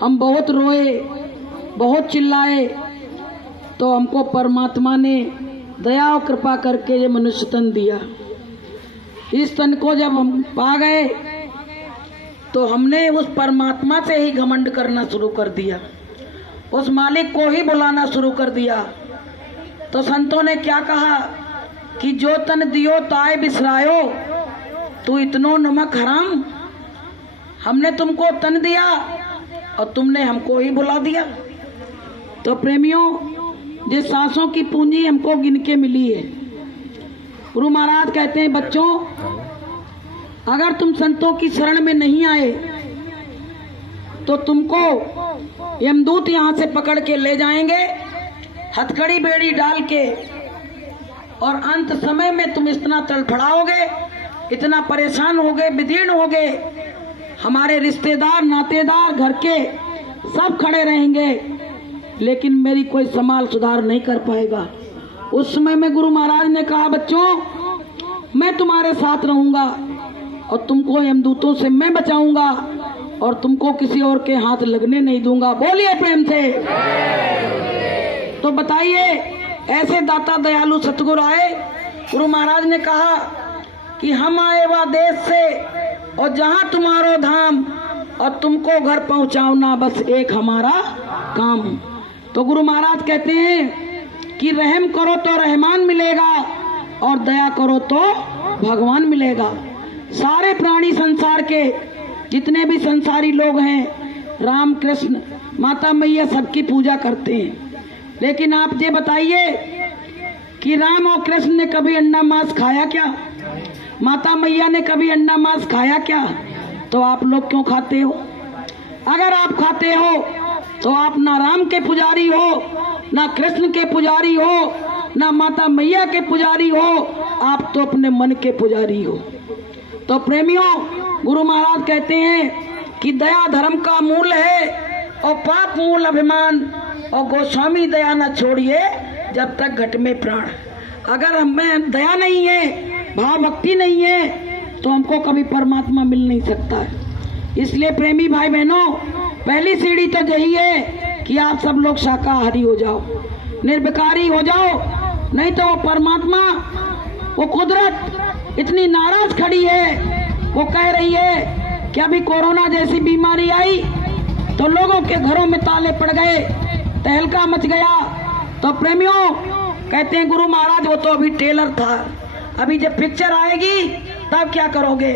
हम बहुत रोए, बहुत चिल्लाए, तो हमको परमात्मा ने दया और कृपा करके ये मनुष्य तन दिया। इस तन को जब हम पा गए तो हमने उस परमात्मा से ही घमंड करना शुरू कर दिया, उस मालिक को ही बुलाना शुरू कर दिया। तो संतों ने क्या कहा कि जो तन दियो ताए बिसरायो, तू इतनो नमक हराम। हमने तुमको तन दिया और तुमने हमको ही बुला दिया। तो प्रेमियों, जिस सांसों की पूंजी हमको गिन के मिली है, गुरु महाराज कहते हैं बच्चों, अगर तुम संतों की शरण में नहीं आए तो तुमको यमदूत यहाँ से पकड़ के ले जाएंगे, हथकड़ी बेड़ी डाल के, और अंत समय में तुम इतना तड़फड़ाओगे, इतना परेशान होगे, विदीर्ण होगे। हमारे रिश्तेदार नातेदार घर के सब खड़े रहेंगे, लेकिन मेरी कोई संभाल सुधार नहीं कर पाएगा। उस समय में गुरु महाराज ने कहा बच्चों, मैं तुम्हारे साथ रहूंगा और तुमको यमदूतों से मैं बचाऊंगा और तुमको किसी और के हाथ लगने नहीं दूंगा। बोलिए प्रेम से। तो बताइए, ऐसे दाता दयालु सतगुरु आए। गुरु महाराज ने कहा कि हम आए वह देश से और जहां तुम्हारो धाम, और तुमको घर पहुंचाना बस एक हमारा काम। तो गुरु महाराज कहते हैं कि रहम करो तो रहमान मिलेगा और दया करो तो भगवान मिलेगा। सारे प्राणी संसार के जितने भी संसारी लोग हैं, राम कृष्ण माता मैया सबकी पूजा करते हैं, लेकिन आप ये बताइए कि राम और कृष्ण ने कभी अंडा मांस खाया क्या? माता मैया ने कभी अंडा मांस खाया क्या? तो आप लोग क्यों खाते हो? अगर आप खाते हो तो आप ना राम के पुजारी हो, ना कृष्ण के पुजारी हो, ना माता मैया के पुजारी हो, आप तो अपने मन के पुजारी हो। तो प्रेमियों, गुरु महाराज कहते हैं कि दया धर्म का मूल है और पाप मूल अभिमान, और गोस्वामी दया न छोड़िए जब तक घट में प्राण। अगर हमें दया नहीं है, भाव भक्ति नहीं है, तो हमको कभी परमात्मा मिल नहीं सकता है। इसलिए प्रेमी भाई बहनों, पहली सीढ़ी तो यही है कि आप सब लोग शाकाहारी हो जाओ, निर्विकारी हो जाओ, नहीं तो वो परमात्मा, वो कुदरत इतनी नाराज खड़ी है। वो कह रही है कि अभी कोरोना जैसी बीमारी आई तो लोगों के घरों में ताले पड़ गए, तहलका मच गया। तो प्रेमियों, कहते हैं गुरु महाराज वो तो अभी ट्रेलर था, अभी जब पिक्चर आएगी तब क्या करोगे।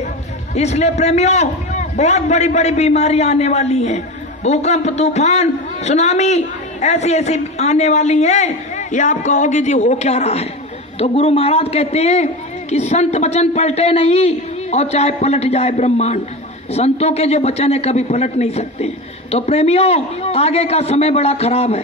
इसलिए प्रेमियों, बहुत बड़ी बड़ी बीमारियां आने वाली हैं, भूकंप, तूफान, सुनामी ऐसी ऐसी आने वाली हैं, ये आप कहोगे जी हो क्या रहा है। तो गुरु महाराज कहते हैं कि संत वचन पलटे नहीं, और चाहे पलट जाए ब्रह्मांड, संतों के जो वचन है कभी पलट नहीं सकते। तो प्रेमियों, आगे का समय बड़ा खराब है।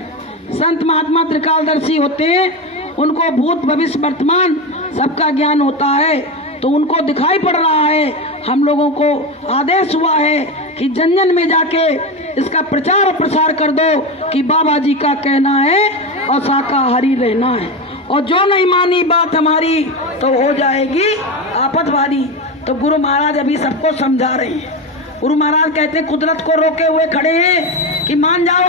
संत महात्मा त्रिकालदर्शी होते हैं, उनको भूत भविष्य वर्तमान सबका ज्ञान होता है, तो उनको दिखाई पड़ रहा है। हम लोगों को आदेश हुआ है कि जन जन में जाके इसका प्रचार और प्रसार कर दो कि बाबा जी का कहना है और शाकाहारी रहना है, और जो नहीं मानी बात हमारी तो हो जाएगी आफत वाली। तो गुरु महाराज अभी सबको समझा रहे हैं। गुरु महाराज कहते हैं कुदरत को रोके हुए खड़े हैं कि मान जाओ,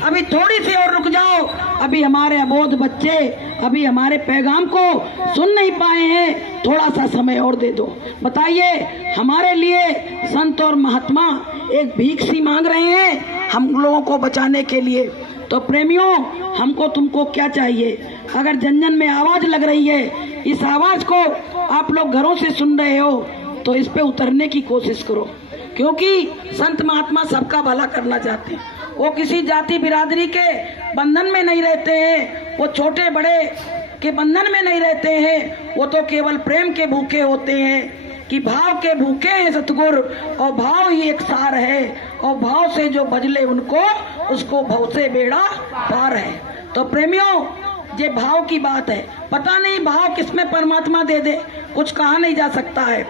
अभी थोड़ी सी और रुक जाओ, अभी हमारे अबोध बच्चे अभी हमारे पैगाम को सुन नहीं पाए हैं, थोड़ा सा समय और दे दो। बताइए, हमारे लिए संत और महात्मा एक भीख सी मांग रहे हैं हम लोगों को बचाने के लिए। तो प्रेमियों, हमको तुमको क्या चाहिए? अगर जन जन में आवाज लग रही है, इस आवाज को आप लोग घरों से सुन रहे हो, तो इस पे उतरने की कोशिश करो, क्योंकि संत महात्मा सबका भला करना चाहते हैं। वो किसी जाति बिरादरी के बंधन में नहीं रहते हैं, वो छोटे बड़े के बंधन में नहीं रहते हैं, वो तो केवल प्रेम के भूखे होते हैं कि भाव के भूखे हैं सतगुरु, और भाव ही एक सार है, और भाव से जो बजले उनको, उसको भव से बेड़ा पार है। तो प्रेमियों, ये भाव की बात है। पता नहीं भाव किसमें परमात्मा दे दे, कुछ कहा नहीं जा सकता है।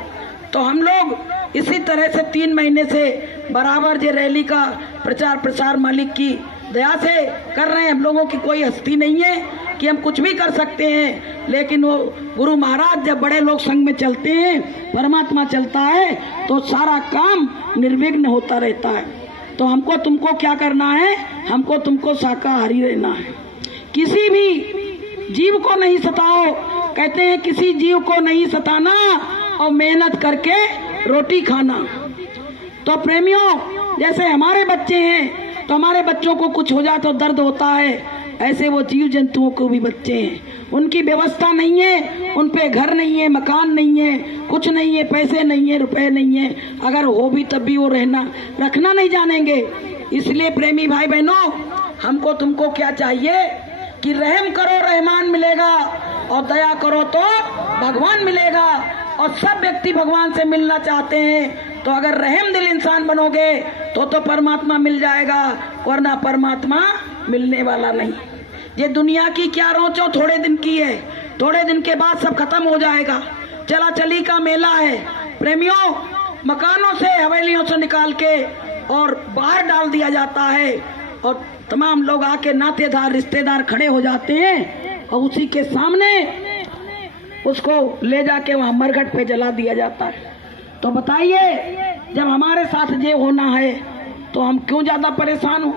तो हम लोग इसी तरह से 3 महीने से बराबर ये रैली का प्रचार प्रसार मालिक की दया से कर रहे हैं। हम लोगों की कोई हस्ती नहीं है कि हम कुछ भी कर सकते हैं, लेकिन वो गुरु महाराज जब बड़े लोग संग में चलते हैं, परमात्मा चलता है, तो सारा काम निर्विघ्न होता रहता है। तो हमको तुमको क्या करना है, हमको तुमको शाकाहारी रहना है। किसी भी जीव को नहीं सताओ, कहते हैं किसी जीव को नहीं सताना और मेहनत करके रोटी खाना। तो प्रेमियों, जैसे हमारे बच्चे हैं तो हमारे बच्चों को कुछ हो जाए तो दर्द होता है, ऐसे वो जीव जंतुओं को भी बच्चे हैं, उनकी व्यवस्था नहीं है, उन पे घर नहीं है, मकान नहीं है, कुछ नहीं है, पैसे नहीं है, रुपए नहीं है, अगर हो भी तब भी वो रखना नहीं जानेंगे। इसलिए प्रेमी भाई बहनों, हमको तुमको क्या चाहिए कि रहम करो रहमान मिलेगा, और दया करो तो भगवान मिलेगा। और सब व्यक्ति भगवान से मिलना चाहते हैं, तो अगर रहम दिल इंसान बनोगे तो परमात्मा मिल जाएगा, वरना परमात्मा मिलने वाला नहीं। ये दुनिया की क्या रोचो, थोड़े दिन की है, थोड़े दिन के बाद सब खत्म हो जाएगा। चला चली का मेला है प्रेमियों, मकानों से हवेलियों से निकाल के और बाहर डाल दिया जाता है, और तमाम लोग आके नातेदार रिश्तेदार खड़े हो जाते हैं, और उसी के सामने उसको ले जाके वहां मरघट पे जला दिया जाता है। तो बताइए, जब हमारे साथ ये होना है तो हम क्यों ज्यादा परेशान हो।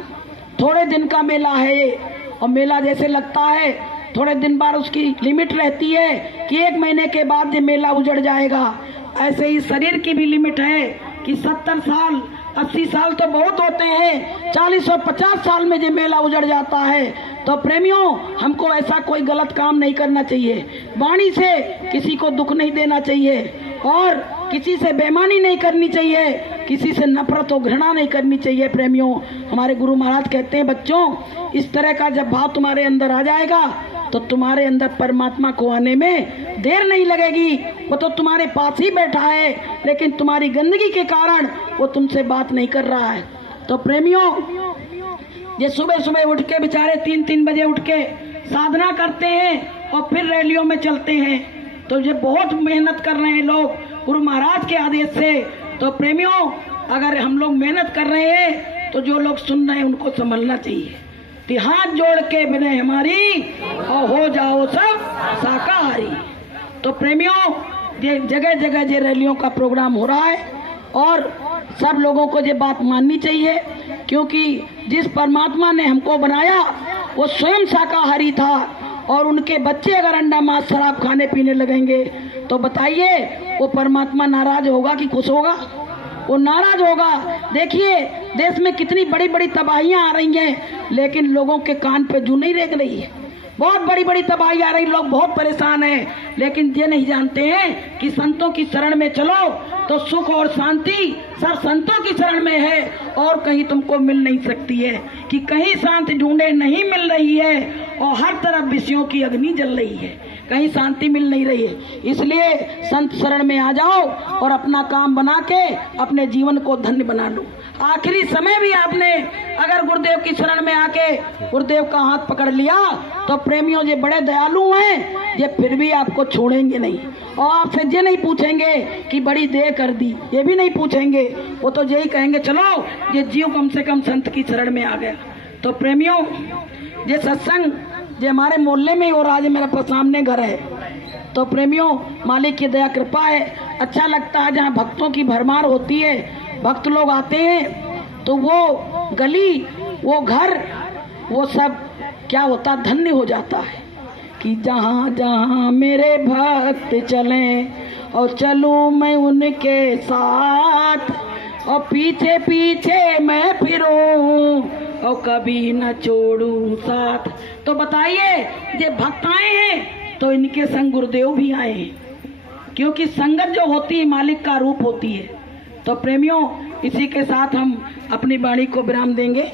थोड़े दिन का मेला है ये, और मेला जैसे लगता है थोड़े दिन बाद उसकी लिमिट रहती है कि 1 महीने के बाद ये मेला उजड़ जाएगा। ऐसे ही शरीर की भी लिमिट है कि 70 साल 80 साल तो बहुत होते हैं, 40 और 50 साल में ये मेला उजड़ जाता है। तो प्रेमियों, हमको ऐसा कोई गलत काम नहीं करना चाहिए, वाणी से किसी को दुख नहीं देना चाहिए, और किसी से बेईमानी नहीं करनी चाहिए, किसी से नफरत और घृणा नहीं करनी चाहिए। प्रेमियों, हमारे गुरु महाराज कहते हैं, बच्चों इस तरह का जब भाव तुम्हारे अंदर आ जाएगा तो तुम्हारे अंदर परमात्मा को आने में देर नहीं लगेगी। वो तो तुम्हारे पास ही बैठा है, लेकिन तुम्हारी गंदगी के कारण वो तुमसे बात नहीं कर रहा है। तो प्रेमियों, ये सुबह सुबह उठ के बेचारे 3-3 बजे उठ के साधना करते हैं और फिर रैलियों में चलते हैं, तो ये बहुत मेहनत कर रहे हैं लोग गुरु महाराज के आदेश से। तो प्रेमियों, अगर हम लोग मेहनत कर रहे हैं तो जो लोग सुन रहे हैं उनको समझना चाहिए कि हाथ जोड़ के बिने हमारी और हो जाओ सब शाकाहारी। तो प्रेमियों, ये जगह जगह ये रैलियों का प्रोग्राम हो रहा है, और सब लोगों को ये बात माननी चाहिए, क्योंकि जिस परमात्मा ने हमको बनाया वो स्वयं शाकाहारी था, और उनके बच्चे अगर अंडा मांस शराब खाने पीने लगेंगे तो बताइए वो परमात्मा नाराज होगा कि खुश होगा? वो नाराज होगा। देखिए देश में कितनी बड़ी बड़ी तबाहियां आ रही हैं, लेकिन लोगों के कान पे जू नहीं रेंग रही है। बहुत बड़ी बड़ी तबाही आ रही, लोग बहुत परेशान हैं, लेकिन ये नहीं जानते हैं कि संतों की शरण में चलो तो सुख और शांति सब संतों की शरण में है, और कहीं तुमको मिल नहीं सकती है। कि कहीं शांति ढूंढे नहीं मिल रही है, और हर तरफ विषयों की अग्नि जल रही है, कहीं शांति मिल नहीं रही है। इसलिए संत शरण में आ जाओ और अपना काम बना के अपने जीवन को धन्य बना लो। आखिरी समय भी आपने अगर गुरुदेव की शरण में आके गुरुदेव का हाथ पकड़ लिया तो प्रेमियों, ये बड़े दयालु हैं, ये फिर भी आपको छोड़ेंगे नहीं, और आपसे ये नहीं पूछेंगे कि बड़ी देर कर दी, ये भी नहीं पूछेंगे। वो तो यही कहेंगे, चलो ये जीव कम से कम संत की शरण में आ गया। तो प्रेमियों, ये सत्संग जो हमारे मोहल्ले में हो रहा है, मेरे सामने घर है, तो प्रेमियों मालिक की दया कृपा है, अच्छा लगता है। जहाँ भक्तों की भरमार होती है, भक्त लोग आते हैं, तो वो गली वो घर वो सब क्या होता, धन्य हो जाता है कि जहाँ जहाँ मेरे भक्त चलें और चलूँ मैं उनके साथ, और पीछे पीछे मैं फिरूं और कभी न छोड़ूं साथ। तो बताइए, ये भक्त आए हैं तो इनके संग गुरुदेव भी आए हैं, क्योंकि संगत जो होती है मालिक का रूप होती है। तो प्रेमियों, इसी के साथ हम अपनी वाणी को विराम देंगे।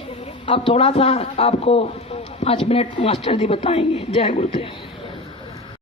अब थोड़ा सा आपको 5 मिनट मास्टर जी बताएंगे। जय गुरुदेव।